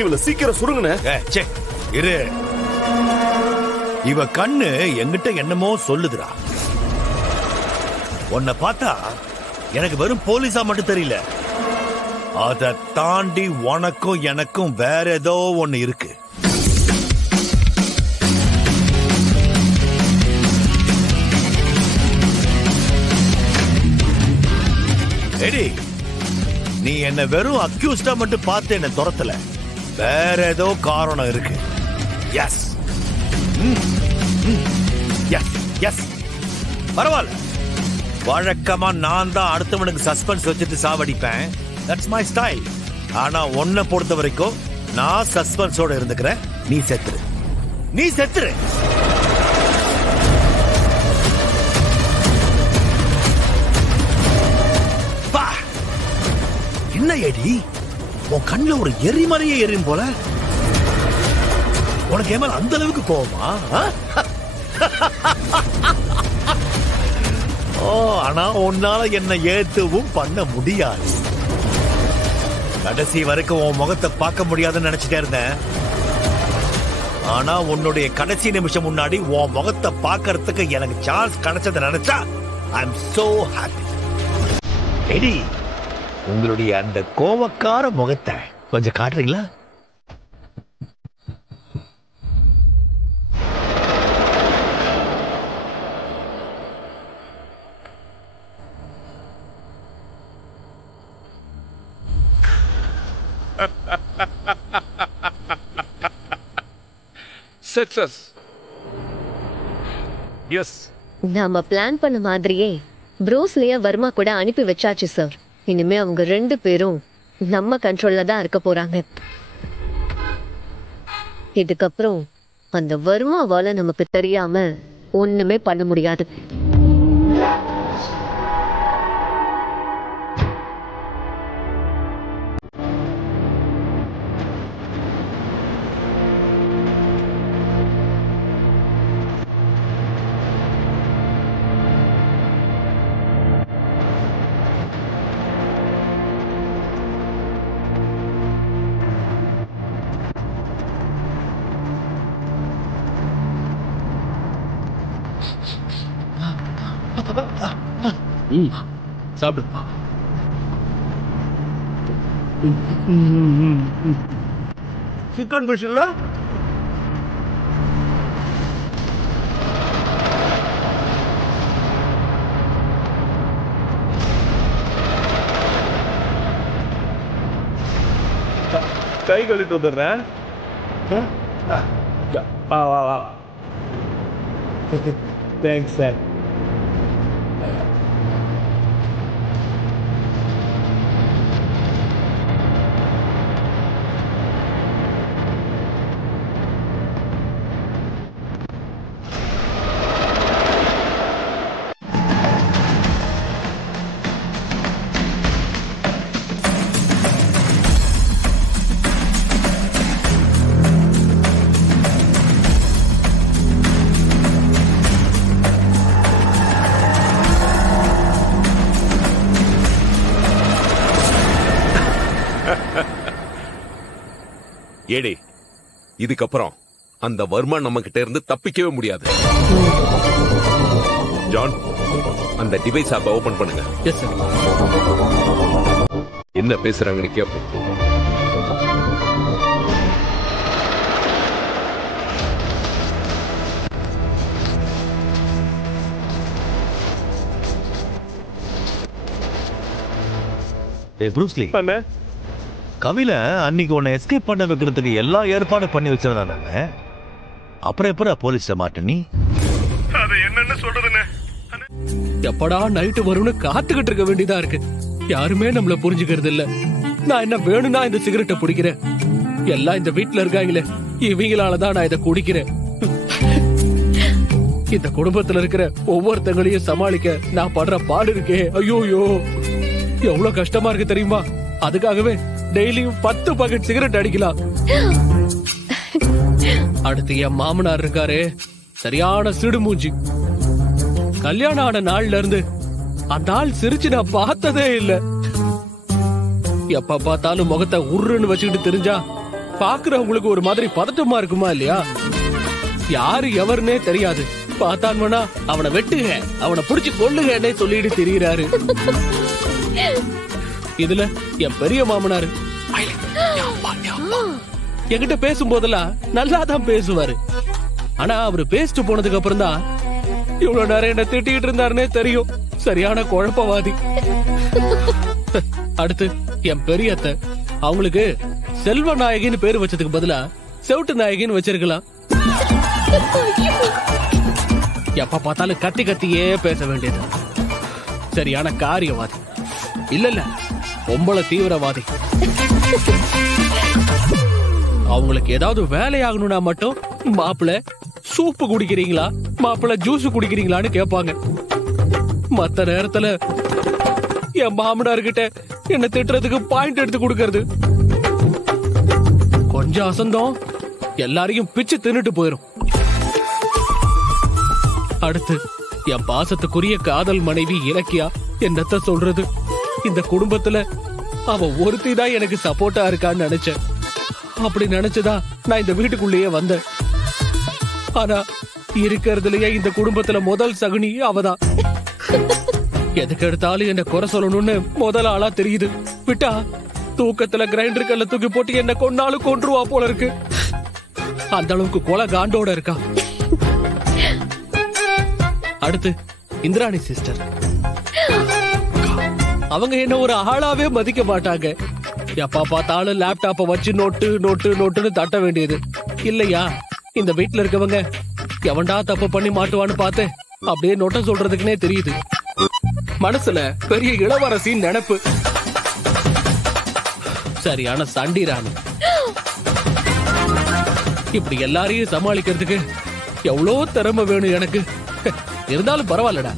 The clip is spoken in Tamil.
இவள சீக்கிரம் சுருங்கண்ணே. இரு, இவ கண்ணு என்கிட்ட என்னமோ சொல்லுதுடா. உன்னை பார்த்தா எனக்கு வெறும் போலீஸா மட்டும் தெரியல, அதை தாண்டி உனக்கும் எனக்கும் வேற ஏதோ ஒண்ணு இருக்கு. எடி, நீ என்ன வெறும் அக்யூஸ்டா மட்டும் பார்த்து என்ன துரத்தல, வேற ஏதோ காரணம் இருக்கு. எஸ் எஸ், பரவாயில்ல. வழக்கமா நான் தான் அடுத்தவனுக்கு சஸ்பென்ஸ் வச்சுட்டு சாவடிப்பேன். That's my style. ஆனா உன்னை பொறுத்த வரைக்கும் நான் சஸ்பென்ஸோட இருந்துக்கிறேன். நீ செத்துரு, நீ செத்துரு. என்ன ஏடி, உன் கண்ணுல ஒரு எரிமலையே எரியும் போல. உனக்கு ஏமால் அந்த அளவுக்கு கோவமா? ஆனா உன்னால என்ன ஏத்துவும் பண்ண முடியாது. கடைசி வரைக்கும் உன் முகத்தை பார்க்க முடியாதுன்னு நினைச்சிட்டே இருந்தேன். ஆனா உன்னுடைய கடைசி நிமிஷம் முன்னாடி உன் முகத்தை பார்க்கறதுக்கு எனக்கு சான்ஸ் கிடைச்சதை நினைச்சா ஐ அம் சோ ஹாப்பி. எடி, உங்களுடைய அந்த கோவக்கார முகத்தை கொஞ்சம் காட்டுறீங்களா? சக்சஸ். எஸ், நாம பிளான் பண்ண மாதிரியே ப்ரூஸ்லிய வர்மா கூட அனுப்பி வச்சாச்சு சார். இனிமே அவங்க 2 பேரும் நம்ம கண்ட்ரோல்ல தான் இருக்க போறாங்க. இதுக்கப்புறம் அந்த வர்மாவால நமக்கு தெரியாம ஒண்ணுமே பண்ண முடியாது. சாப்பிடு. சிக்கன் ஃபிஷ் இல்ல? கை கழுவிட்டு வந்துடுறேன். வா வா வா. Thanks sir. ஏடே, இதுக்கப்புறம் அந்த வர்மா நம்ம கிட்ட இருந்து தப்பிக்கவே முடியாது. ஜான், அந்த டிவைஸ் ஆப்பை ஓபன் பண்ணுங்க. Yes sir. என்ன பேசுறாங்கன்னு கேட்போம். ப்ரூஸ்லி, கவில அன்னைக்கு உன்னை எஸ்கேப் பண்ண வைக்கிறதுக்கு எல்லா ஏற்பாடும் பண்ணி வச்சிருந்தாங்க. அப்புறம் எப்படா போலீஸ்ல மாட்ட நீ? அது என்னன்னு சொல்றதுன்னு எப்படா நைட்டு வரும்னு காத்துக்கிட்டு இருக்க வேண்டியதா இருக்கு. யாருமே நம்மள புரிஞ்சுக்கிறது இல்ல. நான் என்ன வேணும்னா இந்த சிகரெட்டை பிடிக்கிறேன். எல்லாம் இந்த வீட்டுல இருக்காங்களே, இவங்களாலதான் நான் இதை குடிக்கிறேன். இந்த குடும்பத்துல இருக்கிற ஒவ்வொருத்தங்களையும் சமாளிக்க நான் படுற பாடு இருக்கே, ஐயோயோ எவ்வளவு கஷ்டமா இருக்கு தெரியுமா? அதுக்காகவே டெய்லியும் 10 பாக்கெட் சிகரெட் அடிக்கலாம். அடுத்து என் மாமனார் இருக்காரு, சரியான சிடுமூஞ்சி. கல்யாணம் ஆன நாள்ல இருந்து அந்த ஆள் சிரிச்சு நான் பார்த்ததே இல்ல. எப்ப பார்த்தாலும் முகத்தை உருன்னு வச்சுக்கிட்டு தெரிஞ்சா பாக்குறவங்களுக்கு ஒரு மாதிரி பதட்டமா இருக்குமா இல்லையா? யாரு எவருன்னே தெரியாது. பார்த்தான்மனா அவனை வெட்டுங்க, அவனை புடிச்சு கொல்லுங்கன்னே சொல்லிட்டு திரியிறாரு. இதுல என் பெரிய மாமனாரு என்கிட்ட பேசும்போதெல்லாம் நல்லாதான் பேசுவாரு. ஆனா அவரு பேசிட்டு போனதுக்கு அப்புறம் தான் இவ்வளவு நேரம் என்ன திட்டிக்கிட்டு இருந்தாருன்னே தெரியும். சரியான குழப்பவாதி. அடுத்து என் பெரியத்த, அவங்களுக்கு செல்வ நாயகின்னு பேரு வச்சதுக்கு பதிலா செவுட்டு நாயகின்னு வச்சிருக்கலாம். எப்ப பார்த்தாலும் கத்தி கத்தியே பேச வேண்டியது. சரியான காரியவாதி. இல்ல பொம்பளை தீவிரவாதி. அவங்களுக்கு ஏதாவது வேலையாகணும்னா மட்டும் மாப்பிள்ள சூப்பு குடிக்கிறீங்களா, மாப்பிள்ள ஜூஸ் குடிக்கிறீங்களான்னு கேட்பாங்க. மத்த நேரத்துல என் மாமனார்கிட்ட என்ன திட்டுறதுக்கு பாயிண்ட் எடுத்து கொடுக்கறது. கொஞ்சம் அசந்தம் எல்லாரையும் பிச்சு தின்னுட்டு போயிரும். அடுத்து என் பாசத்துக்குரிய காதல் மனைவி இலக்கியா. என்னத்த சொல்றது, இந்த குடும்பத்துல அவ ஒருத்தி தான் எனக்கு சப்போர்ட்டா இருக்கான்னு நினைச்சேன். அப்படி நினைச்சுதான் நான் இந்த வீட்டுக்குள்ளேயே வந்தேன். ஆனா இருக்கிறதுலயே இந்த குடும்பத்துல முதல் சகுனி அவதான். எதுக்கு எடுத்தாலும் என்ன குறை சொல்லணும்னு முதல் ஆளா தெரியுது. விட்டா தூக்கத்துல கிரைண்டர் கல்ல தூக்கி போட்டு என்ன கொன்னாலும் கொன்றுவா போல இருக்கு. அந்த அளவுக்கு கொலை காண்டோட இருக்கா. அடுத்து இந்திராணி சிஸ்டர். அவங்க என்ன ஒரு ஆளாவே மதிக்க மாட்டாங்க. எப்பா பார்த்தாலும் லேப்டாப்ப வச்சு நோட்டு நோட்டு நோட்டுன்னு தட்ட வேண்டியது இல்லையா? இந்த வீட்டுல இருக்கவங்க எவன்டா தப்பு பண்ணி மாட்டுவான்னு பார்த்து அப்படியே நோட்ட சொல்றதுக்குன்னே தெரியுது. மனசுல பெரிய இளவரசின் நினைப்பு. சரியான சண்டிராணி. இப்படி எல்லாரையும் சமாளிக்கிறதுக்கு எவ்வளவு திறமை வேணும் எனக்கு. இருந்தாலும் பரவாயில்லடா.